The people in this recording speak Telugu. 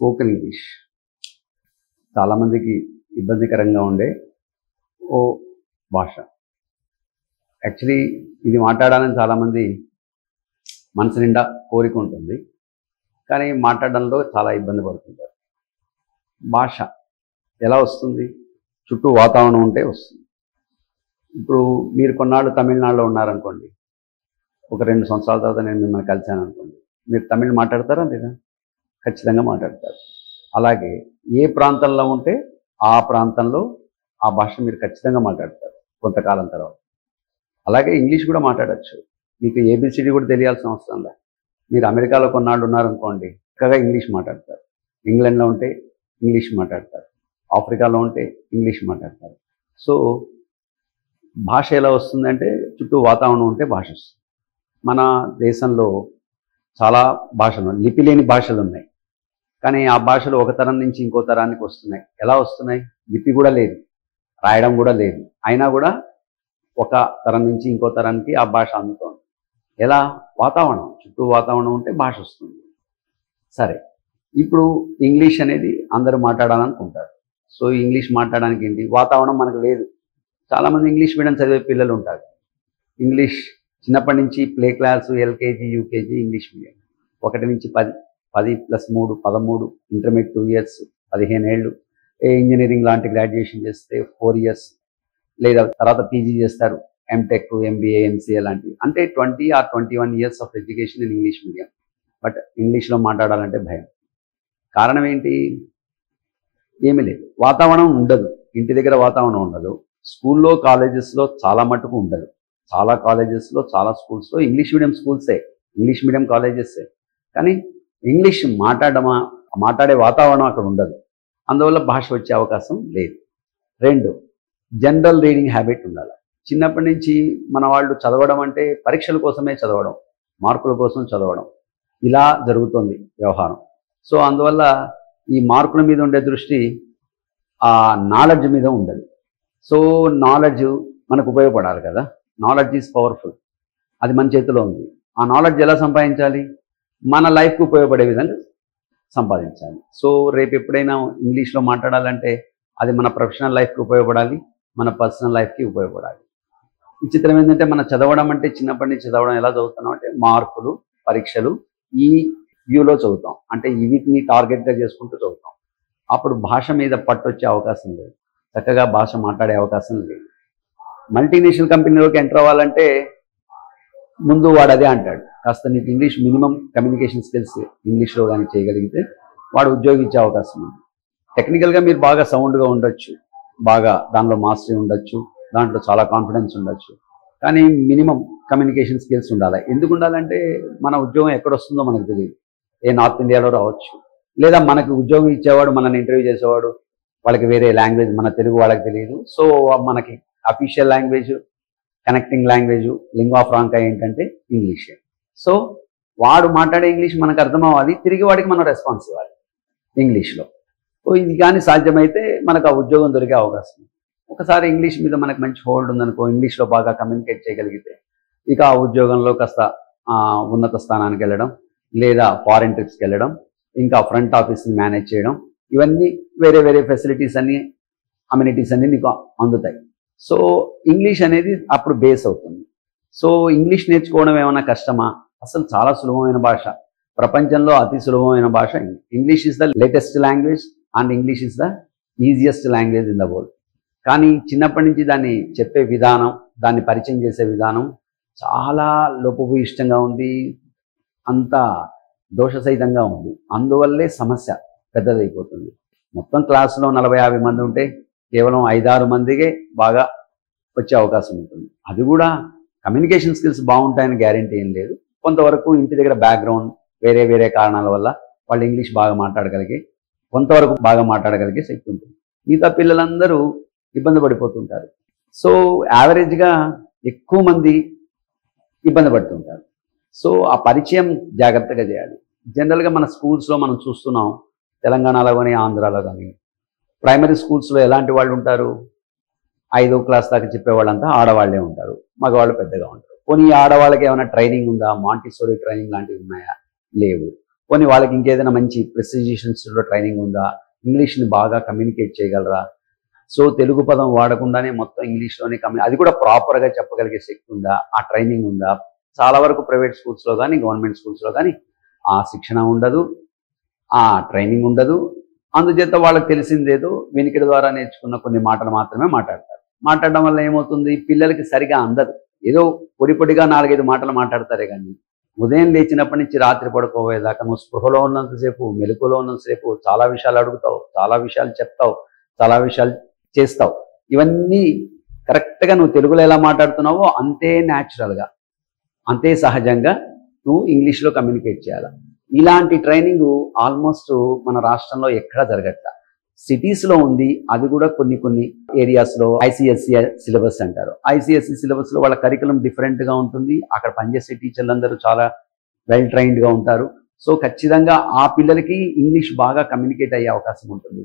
స్పోకెన్ ఇంగ్లీష్ చాలామందికి ఇబ్బందికరంగా ఉండే ఓ భాష. యాక్చువల్లీ ఇది మాట్లాడాలని చాలామంది మనసు నిండా కోరిక ఉంటుంది, కానీ మాట్లాడడంలో చాలా ఇబ్బంది పడుతుంటారు. భాష ఎలా వస్తుంది? చుట్టూ వాతావరణం ఉంటే వస్తుంది. ఇప్పుడు మీరు కొన్నాళ్ళు తమిళనాడులో ఉన్నారనుకోండి, ఒక 2 సంవత్సరాల తర్వాత నేను మిమ్మల్ని కలిశాను అనుకోండి, మీరు తమిళ్ మాట్లాడతారా లేదా? ఖచ్చితంగా మాట్లాడతారు. అలాగే ఏ ప్రాంతంలో ఉంటే ఆ ప్రాంతంలో ఆ భాష మీరు ఖచ్చితంగా మాట్లాడతారు కొంతకాలం తర్వాత. అలాగే ఇంగ్లీష్ కూడా మాట్లాడచ్చు. మీకు ఏబిసిడి కూడా తెలియాల్సిన అవసరం లేదు. మీరు అమెరికాలో కొన్నాళ్ళు ఉన్నారనుకోండి, చక్కగా ఇంగ్లీష్ మాట్లాడతారు. ఇంగ్లాండ్లో ఉంటే ఇంగ్లీష్ మాట్లాడతారు. ఆఫ్రికాలో ఉంటే ఇంగ్లీష్ మాట్లాడతారు. సో భాష ఎలా వస్తుందంటే చుట్టూ వాతావరణం ఉంటే భాష వస్తుంది. మన దేశంలో చాలా భాషలు, లిపి లేని భాషలు ఉన్నాయి, కానీ ఆ భాషలు ఒక తరం నుంచి ఇంకో తరానికి వస్తున్నాయి. ఎలా వస్తున్నాయి? లిపి కూడా లేదు, రాయడం కూడా లేదు, అయినా కూడా ఒక తరం నుంచి ఇంకో తరానికి ఆ భాష అందుతోంది. ఎలా? వాతావరణం, చుట్టూ వాతావరణం ఉంటే భాష వస్తుంది. సరే, ఇప్పుడు ఇంగ్లీష్ అనేది అందరూ మాట్లాడాలనుకుంటారు. సో ఇంగ్లీష్ మాట్లాడడానికి ఏంటి? వాతావరణం మనకు లేదు. చాలామంది ఇంగ్లీష్ మీడియం చదివే పిల్లలు ఉంటారు. ఇంగ్లీష్ చిన్నప్పటి నుంచి play class, LKG, UKG English medium. 1 నుంచి 10, 10 + 3 13, ఇంటర్మీడియట్ 2 years 15 ఏళ్ళు, ఇంజనీరింగ్ లాంటి గ్రాడ్యుయేషన్ చేస్తే 4 years, లేదా తర్వాత పీజీ చేస్తారు, ఎంటెక్, ఎంబీఏ, ఎంసీఏ లాంటివి. అంటే 20 or 21 years of education in English medium. But ఇంగ్లీష్లో మాట్లాడాలంటే భయం. కారణం ఏంటి? ఏమీ లేదు, వాతావరణం ఉండదు. ఇంటి దగ్గర వాతావరణం ఉండదు. స్కూల్లో, కాలేజెస్లో చాలా మటుకు ఉండదు. చాలా కాలేజెస్లో, చాలా స్కూల్స్లో ఇంగ్లీష్ మీడియం స్కూల్సే, ఇంగ్లీష్ మీడియం కాలేజెసే, కానీ ఇంగ్లీష్ మాట్లాడే వాతావరణం అక్కడ ఉండదు. అందువల్ల భాష వచ్చే అవకాశం లేదు. 2, జనరల్ రీడింగ్ హ్యాబిట్ ఉండాలి. చిన్నప్పటి నుంచి మన వాళ్ళు చదవడం అంటే పరీక్షల కోసమే చదవడం, మార్కుల కోసం చదవడం, ఇలా జరుగుతుంది వ్యవహారం. సో అందువల్ల ఈ మార్కుల మీద ఉండే దృష్టి ఆ నాలెడ్జ్ మీద ఉండదు. సో నాలెడ్జ్ మనకు ఉపయోగపడాలి కదా. Knowledge is powerful. అది మన చేతిలో ఉంది. ఆ నాలెడ్జ్ ఎలా సంపాదించాలి? మన లైఫ్కి ఉపయోగపడే విధంగా సంపాదించాలి. సో రేపు ఎప్పుడైనా ఇంగ్లీష్లో మాట్లాడాలంటే అది మన ప్రొఫెషనల్ లైఫ్కి ఉపయోగపడాలి, మన పర్సనల్ లైఫ్కి ఉపయోగపడాలి. విచిత్రం ఏంటంటే మన చదవడం అంటే చిన్నప్పటి నుంచి చదవడం ఎలా చదువుతున్నాం అంటే మార్కులు, పరీక్షలు ఈ వ్యూలో చదువుతాం. అంటే వీటిని టార్గెట్గా చేసుకుంటూ చదువుతాం. అప్పుడు భాష మీద పట్టు వచ్చే అవకాశం లేదు, చక్కగా భాష మాట్లాడే అవకాశం లేదు. మల్టీనేషనల్ కంపెనీలోకి ఎంటర్ అవ్వాలంటే ముందు వాడు అదే అంటాడు, కాస్త నీకు ఇంగ్లీష్ మినిమం కమ్యూనికేషన్ స్కిల్స్ ఇంగ్లీష్లో కానీ చేయగలిగితే వాడు ఉద్యోగం ఇచ్చే అవకాశం ఉంది. టెక్నికల్గా మీరు బాగా సౌండ్గా ఉండొచ్చు, బాగా దానిలో మాస్టరీ ఉండొచ్చు, దాంట్లో చాలా కాన్ఫిడెన్స్ ఉండొచ్చు, కానీ మినిమం కమ్యూనికేషన్ స్కిల్స్ ఉండాలి. ఎందుకు ఉండాలంటే మన ఉద్యోగం ఎక్కడొస్తుందో మనకు తెలియదు. నార్త్ ఇండియాలో రావచ్చు, లేదా మనకు ఉద్యోగం ఇచ్చేవాడు, మనల్ని ఇంటర్వ్యూ చేసేవాడు, వాళ్ళకి వేరే లాంగ్వేజ్, మన తెలుగు వాళ్ళకి తెలియదు. సో మనకి అఫీషియల్ లాంగ్వేజ్, కనెక్టింగ్ లాంగ్వేజ్, లింగ్వా ఫ్రాంకా ఏంటంటే ఇంగ్లీషే. సో వాడు మాట్లాడే ఇంగ్లీష్ మనకు అర్థం అవ్వాలి, తిరిగి వాడికి మనం రెస్పాన్స్ ఇవ్వాలి ఇంగ్లీష్లో. సో ఇది కానీ సాధ్యమైతే మనకు ఆ ఉద్యోగం దొరికే అవకాశం. ఒకసారి ఇంగ్లీష్ మీద మనకు మంచి హోల్డ్ ఉందనుకో, ఇంగ్లీష్లో బాగా కమ్యూనికేట్ చేయగలిగితే ఇక ఆ ఉద్యోగంలో కాస్త ఉన్నత స్థానానికి వెళ్ళడం, లేదా ఫారిన్ ట్రిప్స్కి వెళ్ళడం, ఇంకా ఫ్రంట్ ఆఫీస్ని మేనేజ్ చేయడం, ఇవన్నీ వేరే వేరే ఫెసిలిటీస్ అన్నీ, అమ్యూనిటీస్ అన్నీ నీకు అందుతాయి. సో ఇంగ్లీష్ అనేది అప్పుడు బేస్ అవుతుంది. సో ఇంగ్లీష్ నేర్చుకోవడం ఏమైనా కష్టమా? అసలు చాలా సులభమైన భాష. ప్రపంచంలో అతి సులభమైన భాష English is the latest language and English is the easiest language in the world. కానీ చిన్నప్పటి నుంచి దాన్ని చెప్పే విధానం, దాన్ని పరిచయం చేసే విధానం చాలా లోపభూయిష్టంగా ఉంది, అంత దోషసహితంగా ఉంది. అందువల్లే సమస్య పెద్దదైపోతుంది. మొత్తం క్లాసులో 40-50 మంది ఉంటే కేవలం 5-6 మందికే బాగా వచ్చే అవకాశం ఉంటుంది. అది కూడా కమ్యూనికేషన్ స్కిల్స్ బాగుంటాయని గ్యారెంటీ ఏం లేదు. కొంతవరకు ఇంటి దగ్గర బ్యాక్గ్రౌండ్, వేరే వేరే కారణాల వల్ల వాళ్ళు ఇంగ్లీష్ బాగా మాట్లాడగలిగే, కొంతవరకు బాగా మాట్లాడగలిగే శక్తి ఉంటుంది. మిగతా పిల్లలందరూ ఇబ్బంది పడిపోతుంటారు. సో యావరేజ్గా ఎక్కువ మంది ఇబ్బంది పడుతుంటారు. సో ఆ పరిచయం జాగ్రత్తగా చేయాలి. జనరల్గా మన స్కూల్స్లో మనం చూస్తున్నాం, తెలంగాణలో కానీ ఆంధ్రాలో కానీ ప్రైమరీ స్కూల్స్లో ఎలాంటి వాళ్ళు ఉంటారు? 5వ క్లాస్ దాకా చెప్పేవాళ్ళంతా ఆడవాళ్లే ఉంటారు, మగవాళ్ళు పెద్దగా ఉంటారు. పోనీ ఆడవాళ్ళకి ఏమైనా ట్రైనింగ్ ఉందా? మాంటిసోరీ ట్రైనింగ్ లాంటివి ఉన్నాయా? లేవు. పోనీ వాళ్ళకి ఇంకేదైనా మంచి ప్రెస్టీజియస్ ఇన్స్టిట్యూట్లో ట్రైనింగ్ ఉందా, ఇంగ్లీష్ని బాగా కమ్యూనికేట్ చేయగలరా, సో తెలుగు పదం వాడకుండానే మొత్తం ఇంగ్లీష్లోనే అది కూడా ప్రాపర్గా చెప్పగలిగే శక్తి ఉందా, ఆ ట్రైనింగ్ ఉందా. చాలా వరకు ప్రైవేట్ స్కూల్స్లో కానీ గవర్నమెంట్ స్కూల్స్లో కానీ ఆ శిక్షణ ఉండదు, ఆ ట్రైనింగ్ ఉండదు. అందుచేత వాళ్ళకి తెలిసిందేదో వినికిడి ద్వారా నేర్చుకున్న కొన్ని మాటలు మాత్రమే మాట్లాడతారు. మాట్లాడడం వల్ల ఏమవుతుంది, పిల్లలకి సరిగా అందదు. ఏదో పొడిగా 4-5 మాటలు మాట్లాడతారే కానీ ఉదయం లేచినప్పటి నుంచి రాత్రి పడుకోవేదాకా నువ్వు స్పృహలో ఉన్నంతసేపు, మెలకువలో ఉన్నంతసేపు చాలా విషయాలు అడుగుతావు, చాలా విషయాలు చెప్తావు, చాలా విషయాలు చేస్తావు. ఇవన్నీ కరెక్ట్గా నువ్వు తెలుగులో ఎలా మాట్లాడుతున్నావో అంతే న్యాచురల్గా, అంతే సహజంగా నువ్వు ఇంగ్లీష్లో కమ్యూనికేట్ చేయాలి. ఇలాంటి ట్రైనింగ్ ఆల్మోస్ట్ మన రాష్ట్రంలో ఎక్కడా జరగట్ల. సిటీస్లో ఉంది, అది కూడా కొన్ని ఏరియాస్లో ఐసిఎస్సి సిలబస్ అంటారు. ఐసిఎస్సి సిలబస్లో వాళ్ళ కరికులం డిఫరెంట్గా ఉంటుంది. అక్కడ పనిచేసే టీచర్లందరూ చాలా వెల్ ట్రైన్డ్గా ఉంటారు. సో ఖచ్చితంగా ఆ పిల్లలకి ఇంగ్లీష్ బాగా కమ్యూనికేట్ అయ్యే అవకాశం ఉంటుంది.